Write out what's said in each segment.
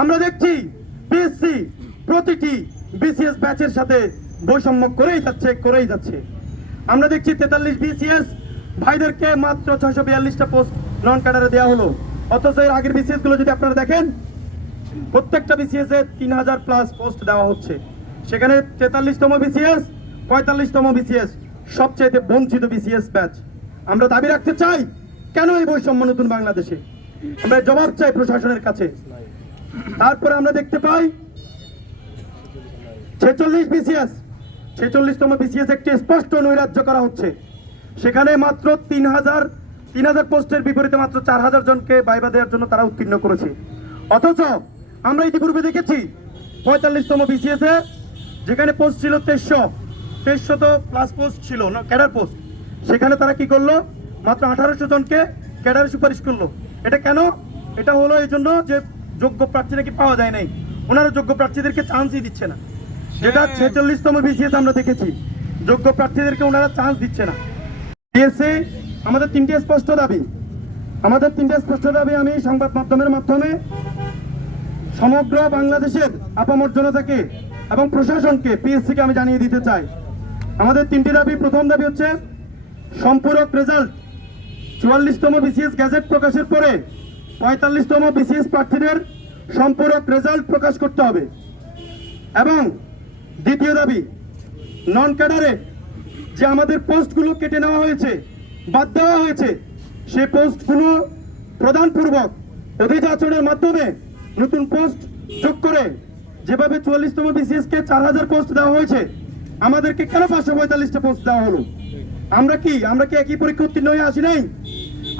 আমরা দেখছি পিএসসি প্রতিটি বিসিএস ব্যাচের সাথে বৈষম্য করেই যাচ্ছে। আমরা দেখছি 43 বিসিএস ভাইদেরকে মাত্র 642টা পোস্ট নন ক্যাডারে দেওয়া হলো, অথচ এর আগের বিসিএস গুলো যদি আপনারা দেখেন প্রত্যেকটা বিসিএস এ 3000 প্লাস পোস্ট দেওয়া হচ্ছে। সেখানে 43তম বিসিএস 45তম বিসিএস সবচেয়ে বঞ্চিত বিসিএস ব্যাচ। আমরা দাবি রাখতে চাই, কেন এই বৈষম্য নতুন বাংলাদেশে? আমরা জবাব চাই প্রশাসনের কাছে। তারপরে আমরা দেখতে পাই 46 বিসিএস 46তম বিসিএস একটি স্পষ্ট নৈরাজ্য করা হচ্ছে। সেখানে মাত্র 3000 পোস্টের বিপরীতে মাত্র 4000 জনকে ভাইবা দেওয়ার জন্য তারা উত্তীর্ণ করেছে। অথচ আমরা ইতিপূর্বে দেখেছি 45তম বিসিএস এ যেখানে পোস্ট ছিল 2300 তো প্লাস পোস্ট ছিল না ক্যাডার পোস্ট, সেখানে তারা কি করলো? মাত্র 1800 জনকে ক্যাডারে সুপারিশ করলো। এটা কেন? এটা হলো এই জন্য যে যোগ্য প্রার্থী নাকি পাওয়া যায় নাই, ওনারা যোগ্য প্রার্থীদেরকে চান্সই দিচ্ছে না। যেটা 46তম বিসিএস আমরা দেখেছি, যোগ্য প্রার্থীদেরকে ওনারা চান্স দিচ্ছে না। পিএসসি আমাদের তিনটে স্পষ্ট দাবি আমি সংবাদ মাধ্যমের মাধ্যমে সমগ্র বাংলাদেশের আপামর জনতাকে এবং প্রশাসনকে, পিএসসিকে আমি জানিয়ে দিতে চাই। আমাদের তিনটি দাবি। প্রথম দাবি হচ্ছে সম্পূরক রেজাল্ট 44তম বিসিএস গ্যাজেট প্রকাশের পরে 45তম বিসিএস প্রার্থীদের সম্পূরক রেজাল্ট প্রকাশ করতে হবে। এবং দ্বিতীয় দাবি, নন ক্যাডারে যে আমাদের পোস্টগুলো কেটে নেওয়া হয়েছে, বাদ দেওয়া হয়েছে, সেই পোস্টগুলো প্রদানপূর্বক অধিযাচনের মাধ্যমে নতুন পোস্ট যোগ করে, যেভাবে 44তম বিসিএস কে 4000 পোস্ট দেওয়া হয়েছে, আমাদেরকে কেন 545টা পোস্ট দেওয়া হলো? আমরা কি একই পরীক্ষা উত্তীর্ণ হয়ে আসি নাই?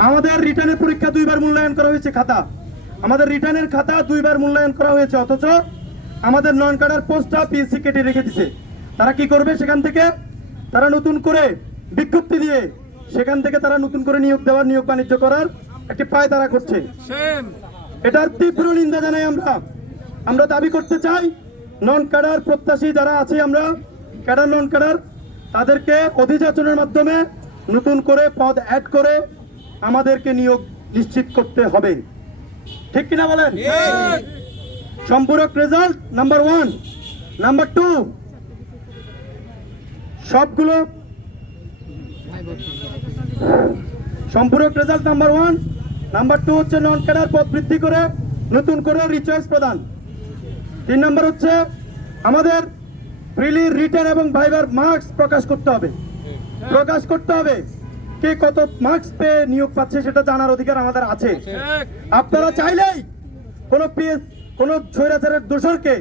আমাদের রিটার্নের পরীক্ষা 2 বার মূল্যায়ন করা হয়েছে, আমাদের রিটার্নের খাতা 2 বার মূল্যায়ন করা হয়েছে, অথচ আমাদের নন ক্যাডার পোস্টটা পিএসসি কেটে রেখে দিছে। তারা কি করবে? সেখান থেকে তারা নতুন করে বিজ্ঞপ্তি দিয়ে সেখান থেকে তারা নতুন করে নিয়োগ বাণিজ্য করার একটি পায় তারা করছে। এটার তীব্র নিন্দা জানাই আমরা দাবি করতে চাই, নন ক্যাডার প্রত্যাশী যারা আছে, আমরা ক্যাডার নন ক্যাডার, তাদেরকে অধিযাচনের মাধ্যমে নতুন করে পদ অ্যাড করে আমাদেরকে নিয়োগ নিশ্চিত করতে হবে। ঠিক কিনা বলেন? সম্পূরক রেজাল্ট নাম্বার 1, নাম্বার 2 সবগুলো সম্পূরক রেজাল্ট নাম্বার 1, নাম্বার 2 হচ্ছে নন ক্যাডার পদ বৃদ্ধি করে নতুন করে রিচয়েস প্রদান। 3 নম্বর হচ্ছে আমাদের প্রিলি রিটার্ন এবং ভাইবার মার্কস প্রকাশ করতে হবে। কে কত মার্কস পেয়ে নিয়োগ পাচ্ছে সেটা জানার অধিকার আমাদের আছে। আপনারা চাইলেই কোন স্বৈরাচারের দোষরকে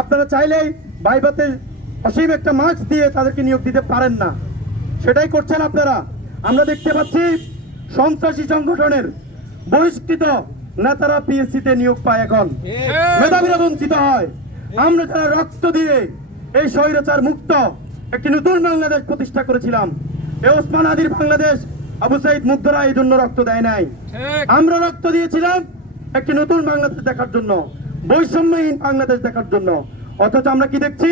আপনারা চাইলেই ভাইভাতে অসীম একটা মার্কস দিয়ে তাদেরকে নিয়োগ দিতে পারেন না, সেটাই করছেন আপনারা। আমরা দেখতে পাচ্ছি সন্ত্রাসী সংগঠনের বহিষ্কৃত নেতারা পিএসসিতে নিয়োগ পায়, এখন মেধাবীরা বঞ্চিত হয়। আমরা যারা রক্ত দিয়ে এই স্বৈরাচার মুক্ত একটি নতুন বাংলাদেশ প্রতিষ্ঠা করেছিলাম, এই ওসমান হাদির বাংলাদেশ, আবু সাইদ মুগ্ধরা এই জন্য রক্ত দেয় নাই, আমরা রক্ত দিয়েছিলাম একটি নতুন বাংলাদেশ দেখার জন্য, বৈষম্যহীন বাংলাদেশ দেখার জন্য। অথচ আমরা কি দেখছি?